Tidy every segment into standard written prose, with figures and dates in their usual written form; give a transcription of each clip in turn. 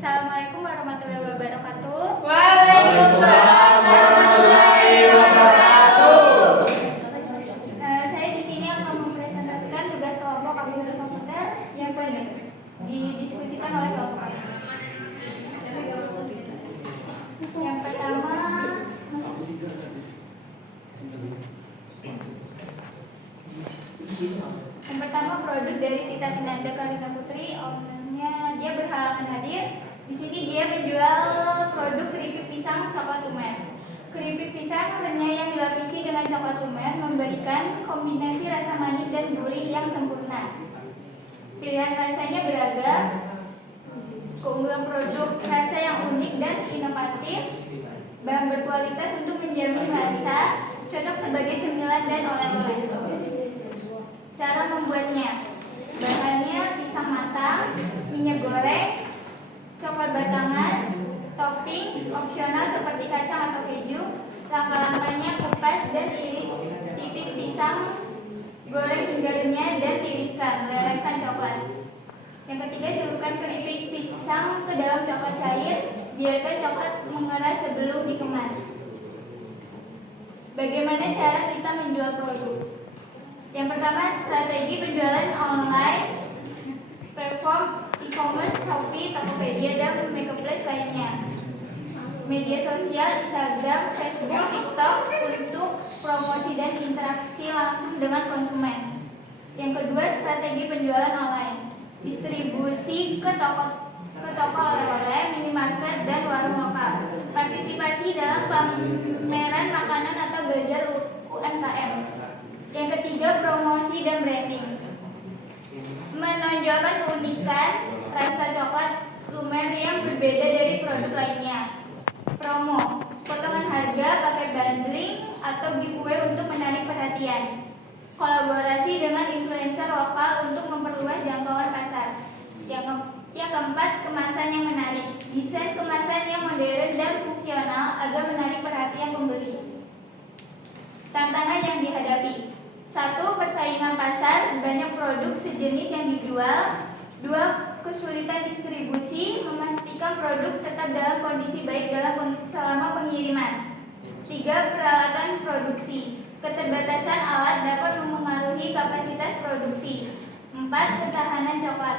Assalamualaikum warahmatullahi wabarakatuh. Waalaikumsalam warahmatullahi wabarakatuh. Saya di sini akan mempresentasikan tugas kelompok komputer komputer yang didiskusikan oleh kelompok kami. Yang pertama produk dari Tita Tinanda Karina Putri, ownernya dia berhalangan hadir. Di sini dia menjual produk keripik pisang coklat lumer. Keripik pisang renyah yang dilapisi dengan coklat lumer memberikan kombinasi rasa manis dan gurih yang sempurna. Pilihan rasanya beragam. Keunggulan produk rasa yang unik dan inovatif. Bahan berkualitas untuk menjamin rasa, cocok sebagai cemilan dan oleh-oleh. Cara membuatnya, bahannya pisang matang, minyak goreng, coklat batangan, topping opsional seperti kacang atau keju. Langkah-langkahnya kupas dan iris tipis pisang, goreng hingga renyah dan tiriskan, lelehkan coklat. Yang ketiga, celupkan keripik pisang ke dalam coklat cair, biarkan coklat mengeras sebelum dikemas. Bagaimana cara kita menjual produk? Yang pertama, strategi penjualan online, platform e-commerce, Shopee, Tokopedia, dan marketplace lainnya. Media sosial, Instagram, Facebook, TikTok untuk promosi dan interaksi langsung dengan konsumen. Yang kedua, strategi penjualan online, distribusi ke toko oleh-oleh, minimarket, dan warung lokal. Partisipasi dalam pameran makanan atau bazar UMKM. Yang ketiga, promosi dan branding, menonjolkan keunikan rasa coklat lumer yang berbeda dari produk lainnya. Promo, potongan harga, pakai bundling atau giveaway untuk menarik perhatian. Kolaborasi dengan influencer lokal untuk memperluas jangkauan pasar. Yang keempat, kemasan yang menarik, desain kemasan yang modern dan fungsional agar menarik perhatian pembeli. Tantangan yang dihadapi: 1. Persaingan pasar, banyak produk sejenis yang dijual. 2. Kesulitan distribusi, memastikan produk tetap dalam kondisi baik selama pengiriman. 3. Peralatan produksi, keterbatasan alat dapat mempengaruhi kapasitas produksi. 4. Ketahanan coklat,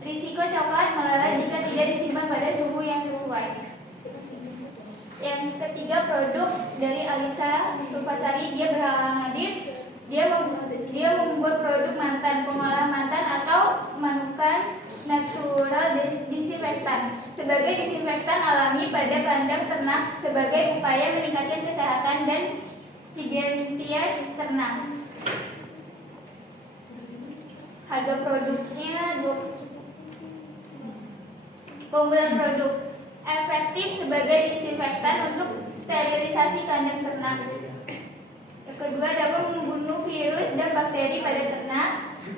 risiko coklat meleleh jika tidak disimpan pada suhu yang sesuai. Yang ketiga, produk dari Alisa Supasari, dia berhalangan hadir. Dia membuat produk pengolahan mantan atau manukan natural disinfektan sebagai disinfektan alami pada kandang ternak sebagai upaya meningkatkan kesehatan dan higienitas ternak. Harga produknya keunggulan produk, efektif sebagai disinfektan untuk sterilisasi kandang ternak. Yang kedua, dapat membunuh virus dan bakteri pada ternak,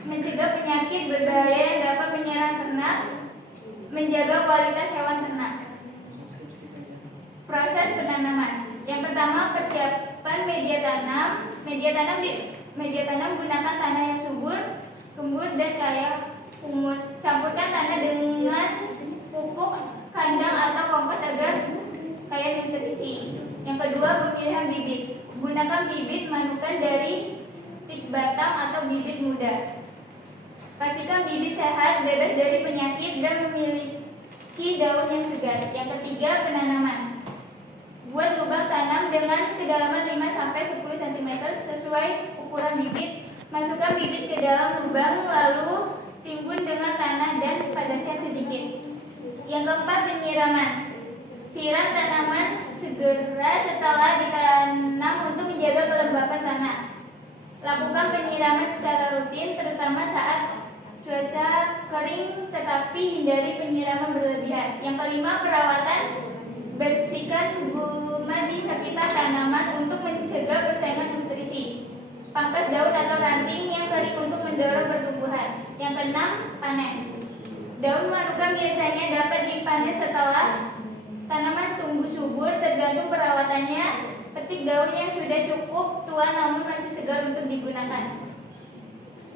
mencegah penyakit berbahaya yang dapat menyerang ternak, menjaga kualitas hewan ternak. Proses penanaman. Yang pertama, persiapan media tanam. Media tanam gunakan tanah yang subur, gembur dan kaya humus. Campurkan tanah dengan pupuk kandang atau kompos agar kaya nutrisi. Yang kedua, pemilihan bibit. Gunakan bibit manukan dari stik batang atau bibit muda. Pastikan bibit sehat, bebas dari penyakit, dan memiliki daun yang segar. Yang ketiga, penanaman. Buat lubang tanam dengan kedalaman 5-10 cm sesuai ukuran bibit. Masukkan bibit ke dalam lubang, lalu timbun dengan tanah dan padatkan sedikit. Yang keempat, penyiraman. Siram tanaman segera setelah ditanam untuk menjaga kelembapan tanah. Lakukan penyiraman secara rutin, terutama saat cuaca kering, tetapi hindari penyiraman berlebihan. Yang kelima, perawatan. Bersihkan gulma di sekitar tanaman untuk mencegah persaingan nutrisi. Pangkas daun atau ranting yang kering untuk mendorong pertumbuhan. Yang keenam, panen. Daun manuka biasanya dapat dipanen setelah tanaman tumbuh subur, tergantung perawatannya. Petik daun yang sudah cukup tua namun masih segar untuk digunakan.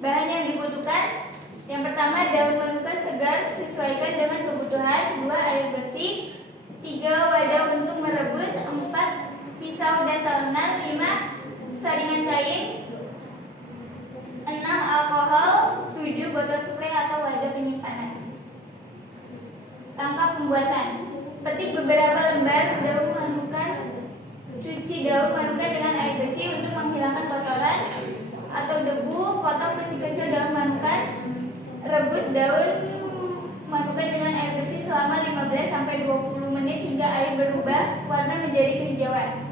Bahan yang dibutuhkan: Yang pertama, daun manuka segar sesuaikan dengan kebutuhan. 2. Air bersih. 3. Wadah untuk merebus. 4. Pisau dan talenan. 5. Saringan kain. 6. Alkohol. 7. Botol spray atau wadah penyimpanan. Langkah pembuatan: petik beberapa lembar daun manuka. Cuci daun manuka dengan air bersih untuk menghilangkan kotoran atau debu. Potong kecil-kecil daun manuka. Rebus daun manuka dengan air bersih selama 15-20 menit hingga air berubah warna menjadi kehijauan.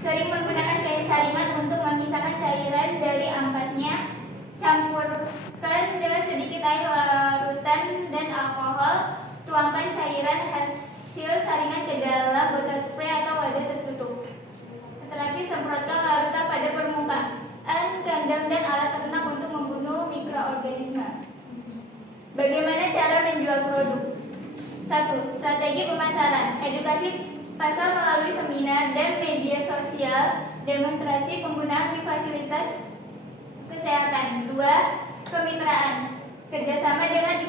Sering menggunakan kain saringan untuk memisahkan cairan dari ampasnya. Campurkan dengan sedikit air larutan dan alkohol. Tuangkan cairan hasil saringan ke dalam botol spray atau wadah tertutup. Terakhir, semprotkan larutan pada permukaan kandang dan alat ternak untuk membunuh mikroorganisme. Bagaimana cara menjual produk? 1. Strategi pemasaran. Edukasi pasar melalui seminar dan media sosial. Demonstrasi penggunaan di fasilitas kesehatan. 2. Kemitraan. Kerjasama dengan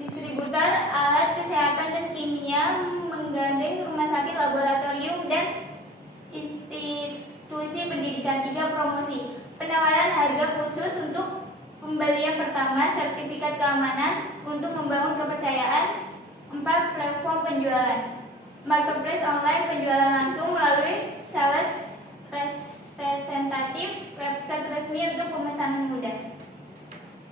distributor alat kesehatan dan kimia, menggandeng rumah sakit, laboratorium, dan institusi pendidikan. 3. Promosi. Penawaran harga khusus untuk pembelian pertama, sertifikat keamanan untuk membangun kepercayaan. 4. Platform penjualan. Marketplace online, penjualan langsung melalui sales representatif, website resmi untuk pemesanan mudah.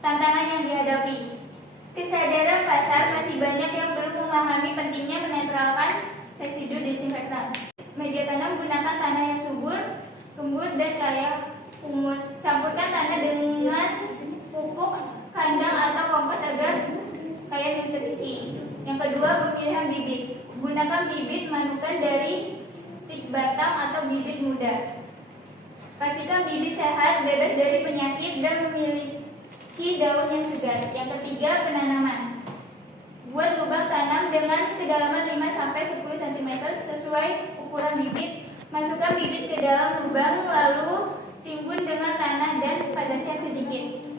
Tantangan yang dihadapi: kesadaran pasar, masih banyak yang belum memahami pentingnya menetralkan residu desinfektan. Media tanam, gunakan tanah yang subur, gembur, dan kaya humus. Campurkan tanah dengan pupuk kandang atau kompos agar kaya nutrisi. Yang kedua, pemilihan bibit. Gunakan bibit manuka dari stik batang atau bibit muda. Pastikan bibit sehat, bebas dari penyakit, dan memiliki daun yang segar. Yang ketiga, penanaman. Buat lubang tanam dengan kedalaman 5-10 cm sesuai ukuran bibit. Masukkan bibit ke dalam lubang, lalu timbun dengan tanah dan padatkan sedikit.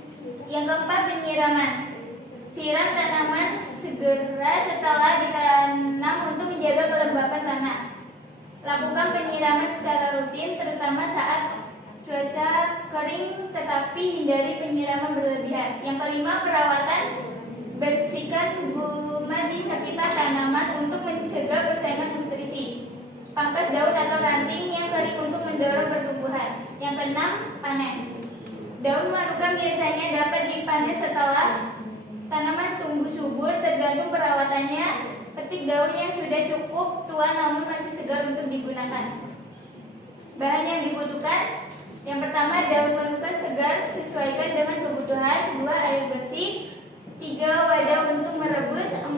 Yang keempat, penyiraman. Siram tanaman segera setelah ditanam untuk menjaga kelembapan tanah. Lakukan penyiraman secara rutin, terutama saat cuaca kering, tetapi hindari penyiraman berlebihan. Yang kelima, perawatan. Bersihkan gulma di sekitar tanaman untuk mencegah persaingan nutrisi. Pangkas daun atau ranting yang kering untuk mendorong pertumbuhan. Yang keenam, panen. Daun manuka biasanya dapat dipanen setelah tanaman tumbuh subur, tergantung perawatannya. Petik daun yang sudah cukup tua namun masih segar untuk digunakan. Bahan yang dibutuhkan: yang pertama, daun manuka segar sesuaikan dengan kebutuhan. 2. Air bersih. 3. Wadah untuk merebus. 4.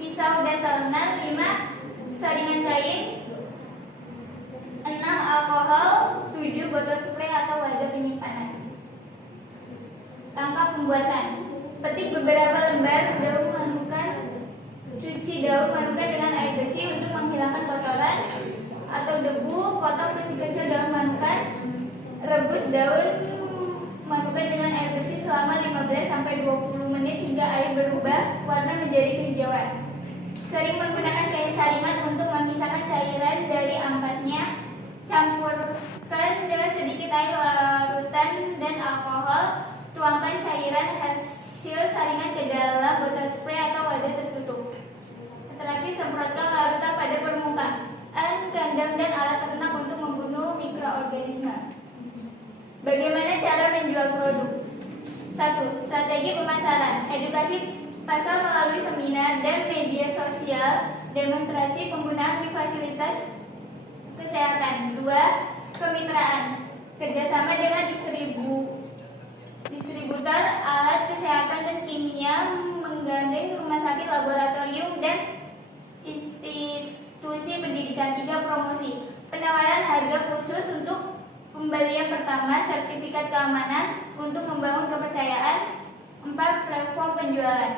Pisau dan talenan. 5. Saringan kain. 6. Alkohol. 7. Botol spray atau wadah penyimpanan. Langkah pembuatan: petik beberapa lembar daun manuka. Cuci daun manuka dengan air bersih untuk menghilangkan kotoran atau debu. Potong kecil-kecil daun manuka. Rebus daun manuka dengan air bersih selama 15-20 menit hingga air berubah warna menjadi kehijauan. Sering menggunakan kain saringan untuk memisahkan cairan dari ampasnya. Campurkan dengan sedikit air larutan dan alkohol. Tuangkan cairan hasil saringan ke dalam botol spray atau wadah tertutup. Terakhir, semprotkan larutan pada permukaan kandang dan alat ternak untuk membunuh mikroorganisme. Bagaimana cara menjual produk? 1. Strategi pemasaran. Edukasi pasar melalui seminar dan media sosial. Demonstrasi penggunaan di fasilitas kesehatan. 2. Kemitraan. Kerjasama dengan distributor alat kesehatan dan kimia, menggandeng rumah sakit, laboratorium, dan institusi pendidikan. 3. Promosi. Penawaran harga khusus untuk pembelian pertama, sertifikat keamanan untuk membangun kepercayaan. 4. Platform penjualan.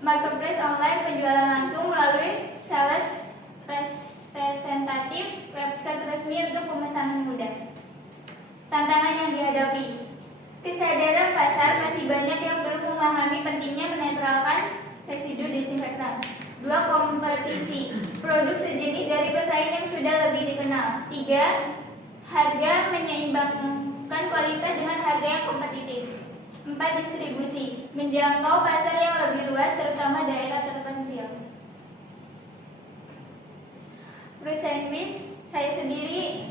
Marketplace online, penjualan langsung melalui sales representatif, website resmi untuk pemesanan mudah. Tantangan yang dihadapi: Kesadaran pasar masih banyak yang belum memahami pentingnya menetralkan residu desinfektan. 2. Kompetisi. Produk sejenis dari pesaing yang sudah lebih dikenal. 3. Harga menyeimbangkan kualitas dengan harga yang kompetitif. 4. Distribusi. Menjangkau pasar yang lebih luas, terutama daerah terpencil. Fruit sandwich, saya sendiri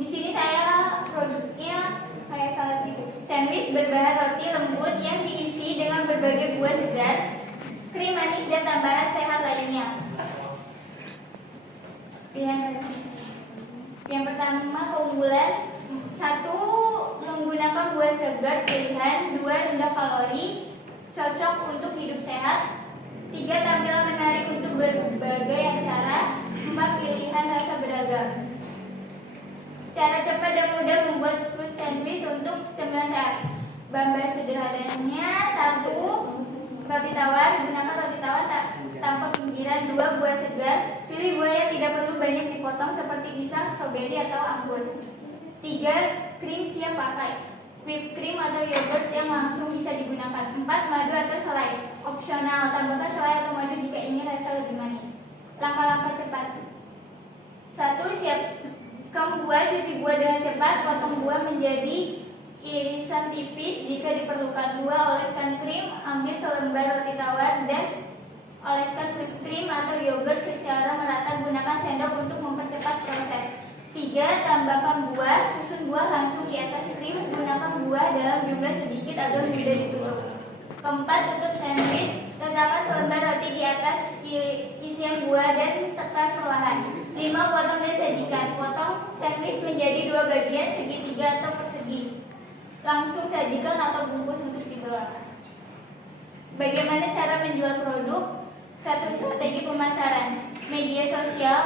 di sini saya produknya kayak salad gitu. Sandwich berbahan roti lembut yang diisi dengan berbagai buah segar, krim manis dan tambahan sehat lainnya. Yang pertama keunggulan 1. Menggunakan buah segar pilihan. 2. Rendah kalori, cocok untuk hidup sehat. 3. Tampilan menarik untuk berbagai acara. 4. Pilihan rasa beragam. Cara cepat dan mudah membuat fruit sandwich untuk cemilan sehat. Bahan sederhananya 1. Roti tawar. Gunakan roti tawar tanpa pinggiran. 2. Buah segar. Pilih buah yang tidak perlu banyak dipotong seperti pisang, stroberi atau anggur. 3. Krim siap pakai. Whipped cream atau yogurt yang langsung bisa digunakan. 4. Madu atau selai. Opsional, tambahkan selai atau madu jika ingin rasa lebih manis. Langkah-langkah cepat. 1. Siapkan buah, cuci buah dengan cepat. Potong buah menjadi irisan tipis jika diperlukan. 2. Oleskan krim. Ambil selembar roti tawar dan oleskan whipped cream atau yogurt secara merata. Gunakan sendok untuk mempercepat proses. 3. Tambahkan buah. Susun buah langsung di atas krim. Gunakan buah dalam jumlah sedikit agar mudah ditutup. 4. Tutup sandwich. Letakkan selembar roti di atas isian buah dan tekan perlahan. 5. Potong dan sajikan. Potong sandwich menjadi 2 bagian, segitiga atau persegi. Langsung sajikan atau bungkus untuk dibawa. Bagaimana cara menjual produk? 1. Strategi pemasaran. Media sosial.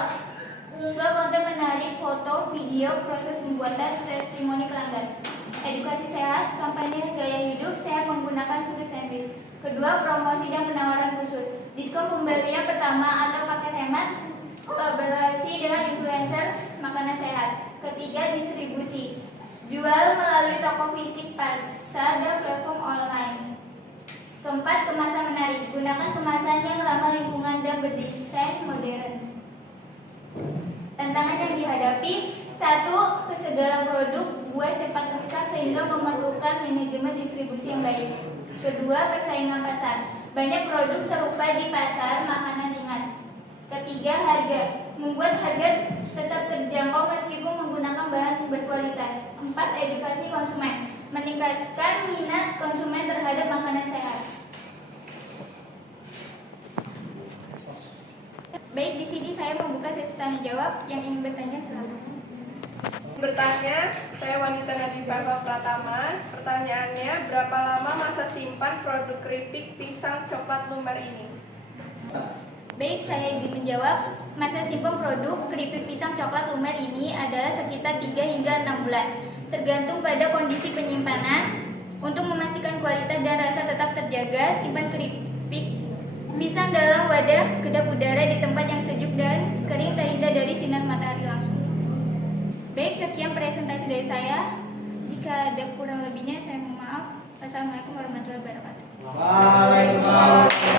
Unggah konten menarik, foto, video, proses pembuatan, testimoni pelanggan. Edukasi sehat, kampanye gaya hidup sehat menggunakan fruit sandwich. Kedua, promosi dan penawaran khusus. Diskon pembelian pertama atau paket hemat. Kolaborasi dengan influencer makanan sehat. Ketiga, distribusi. Jual melalui toko fisik, pasar, dan platform online. Keempat, kemasan menarik. Gunakan kemasan yang ramah lingkungan dan berdesain modern. Tantangan yang dihadapi. 1. Kesegaran produk. Buah cepat rusak sehingga memerlukan manajemen distribusi yang baik. Kedua, persaingan pasar. Banyak produk serupa di pasar makanan ringan. Ketiga, harga. Membuat harga tetap terjangkau meskipun menggunakan bahan berkualitas. 4. Edukasi konsumen. Meningkatkan minat konsumen terhadap makanan sehat. Baik, di sini saya membuka sesi tanya jawab. Yang ingin bertanya silakan. Bertanya, saya wanita Nadifah Pratama. Pertanyaannya, berapa lama masa simpan produk keripik pisang coklat lumer ini? Baik, saya izin menjawab. Masa simpan produk keripik pisang coklat lumer ini adalah sekitar 3 hingga 6 bulan. Tergantung pada kondisi penyimpanan. Untuk memastikan kualitas dan rasa tetap terjaga, simpan keripik pisang dalam wadah kedap udara di tempat yang sejuk dan kering, terhindar dari sinar matahari langsung. Baik, sekian presentasi dari saya. Jika ada kurang lebihnya, saya mohon maaf. Wassalamualaikum warahmatullahi wabarakatuh. Waalaikumsalam.